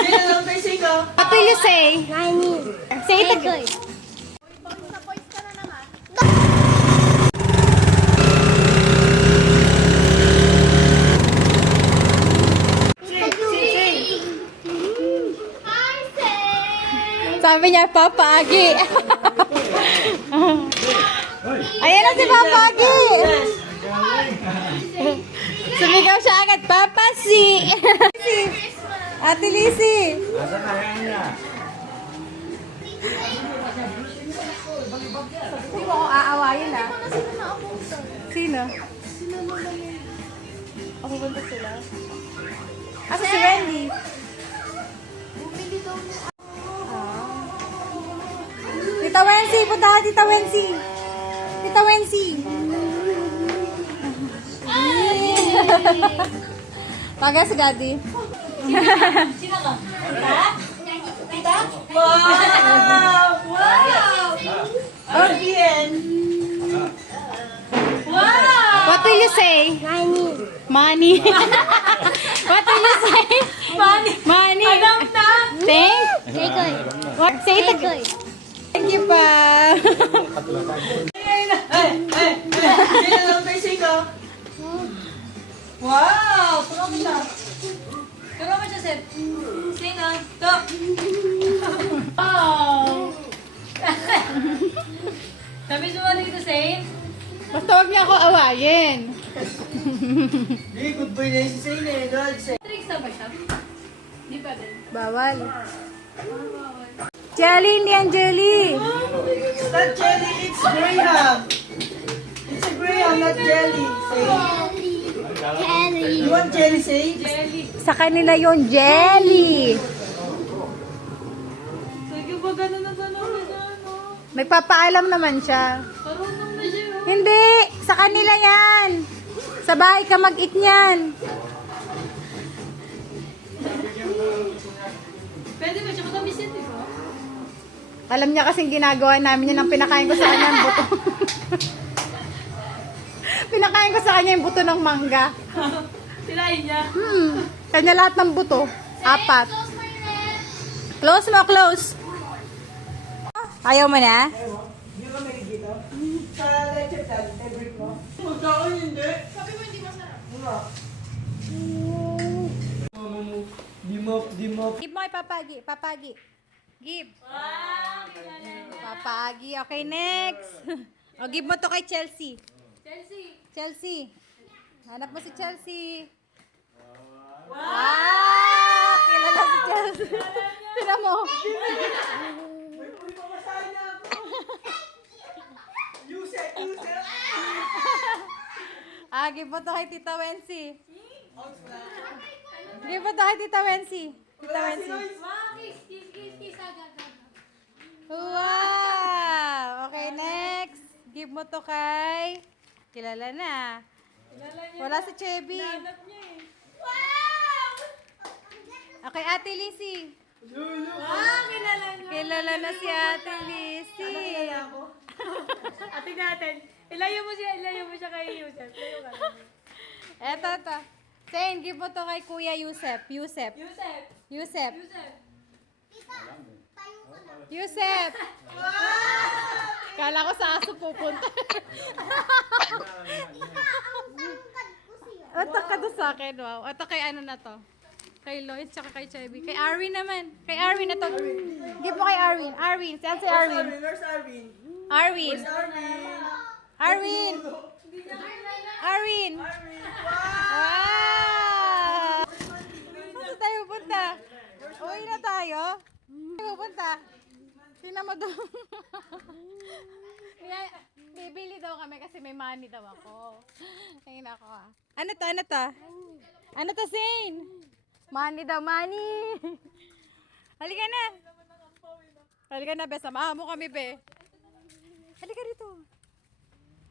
What will you say? Say it again. Sabi niya, Papa Agi. Ayan na si Papa Agi. Sumigaw siya agad, Papa Si. Ate Lizzy. Hindi mo ako aawayin ah. Sino? Ako punta sila. Asa si Wendy? Tita Wency, punta ka Tita Wency. Tita Wency. Paga si Daddy. Sino ka? Tita? Wow! Wow! Bien! Wow! What will you say? Money. What will you say? Money. Alam na! Thank? What? Say it again. Thank you pa. Wow! Turo mo siya. Turo mo siya, Seth. Sino? To. Wow! Sabi mo dito, Saint? Basta huwag niya ako awayin. Good boy na si Sine. Tricks na ba siya? Di pa din. Bawal. Jelly, hindi yan jelly. It's not jelly, it's Graham. It's a Graham, not jelly. You want jelly, say? Jelly. Sa kanila yon jelly. Sige ba gano'n na gano'n na ano? Nagpapaalam naman siya. Parunong na siya. Hindi, sa kanila yan. Sa bahay ka mag-eat niyan. Pwede ba siya matamisin, di ba? Alam niya kasing ginagawa namin yun ang pinakain ko sa kanya ang buto. Pinakain ko sa kanya yung buto ng mangga. Tirahin niya. Kanya lahat ng buto. 4. Close mo, close. Ayaw mo na? Hindi ka may dito? Sa lecture time, favorite mo? Magkaon hindi. Sabi mo hindi masarap. Nga. Di mo. Give mo kay Papagi. Papagi. Give. Wow! Kilala niya. Papagi. Okay, next. O, give mo to kay Chelsea. Chelsea. Chelsea. Hanap mo si Chelsea. Wow! Kilala si Chelsea. Tira mo. Uy, pamasahin na ako. Use it. Give mo to kay Tita Wency. Give mo to kay Tita Wency. Tita Wency. Wow! Kiss. Agad. Wow! Okay, next. Give mo to kay... Kilala na. Kilala niya. Wala si Chevy. Hanap niya eh. Okay, Ate Lizzy. Wow! Kilala niya. Kilala na si Ate Lizzy. Ate natin. Ilayo mo siya kay Yusef. Ilayo ka lang. Eto. Zane, give mo to kay Kuya Yusef. Yusef. Yusef. Kala ko sa aso pupunta. Ito ka doon sa akin, wow. Ito kay ano na to? Kay Lloyd, tsaka kay Chevy. Kay Arwin naman. Kay Arwin na to. Give mo kay Arwin. Arwin. Saan si Arwin? Where's Arvin? Arwin. Arvin. Arwin. Wow! Saan tayo pupunta? Uwi na tayo? Saan pupunta? Tingnan mo doon. Bibili daw kami kasi may money daw ako. Ayun ako ah. Ano to? Ano to, Zane? Money daw, money. Halika na. Halika na, be. Samahan mo kami, be. Halika dito.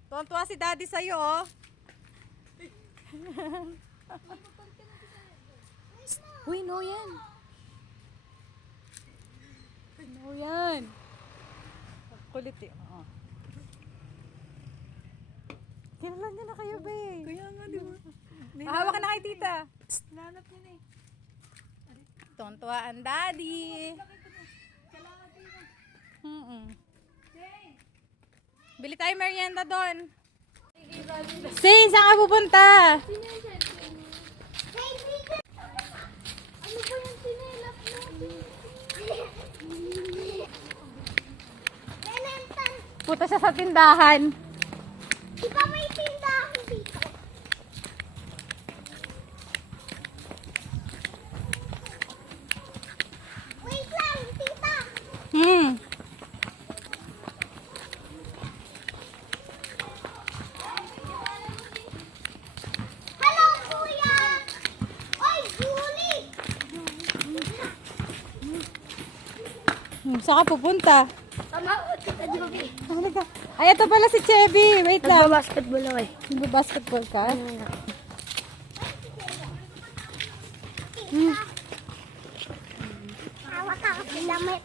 Tuwan-tuwa si Daddy sa'yo, oh. Uy, no yan. No yan. Kulit eh. Oo. Kailan niya na kayo, be? Kaya nga, di ba? Hawak ka na kay tita. Nanap niya na eh. Tuwan-tuwa ang daddy. Bili tayo merienda doon. Say, saan ka pupunta? Ano ba yung tinilap natin? Renentan. Punta siya sa tindahan. Di ba may tindahan dito? Wait lang, tita. Hello, kuya. Oy, Julie. Saan ka pupunta? Tama, tita Julie. Halika. Ay, ito pala si Chevy. Wait lang. Basketball ako eh. Nagbabasketball ka? Hawak ka kasi lamit.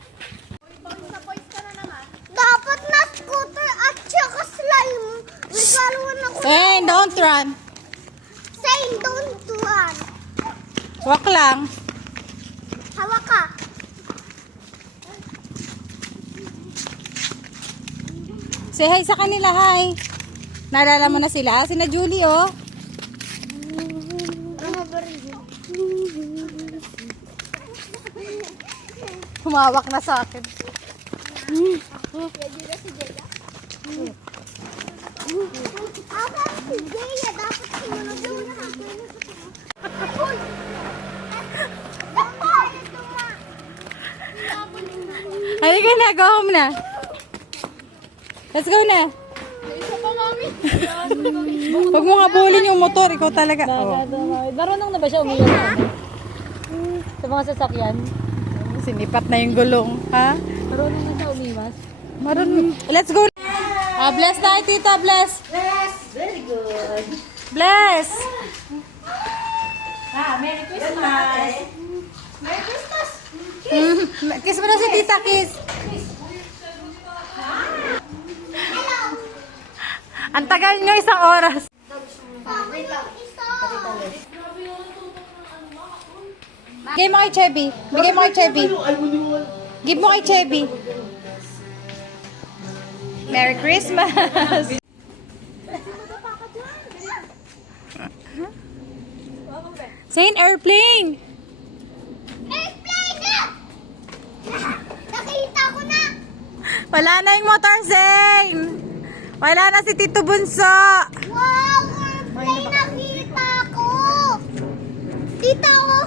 Dapat na scooter at saka slime. Regalawan ako. Say, don't run. Saying don't run. Walk lang. Hawak ka. Say hi sa kanila, hi. Naalala mo na sila? Sina Julie, oh. Ano ba rin? Humawak na sa akin. Pwede na si Jaya? Aba, si Jaya. Dapat sumunod yung nakagano sa kanya. Uy! Halika na, go home na. Let's go na. Huwag mo habulin yung motor, ikaw talaga. Oh. Marunong na ba siya umiyak? Sa mga sasakyan? Sinipat na yung gulong, ha? Marunong na siya umiwas? Let's go. Bless tayo, tita, bless. Yes, very good. Bless. Merry Christmas. Merry Christmas. Kiss mo na si tita, kiss. Ang tagal nyo, 1 oras. Bigay mo kay Chevy. Bigay mo kay Chevy. Give mo kay Chevy. Merry Christmas. Saint airplane. Airplane na! Nakita ko na! Wala na yung motor, Zane. Wala na si Tito Bunso. Wow! Airplane nakita ko! Tita ko!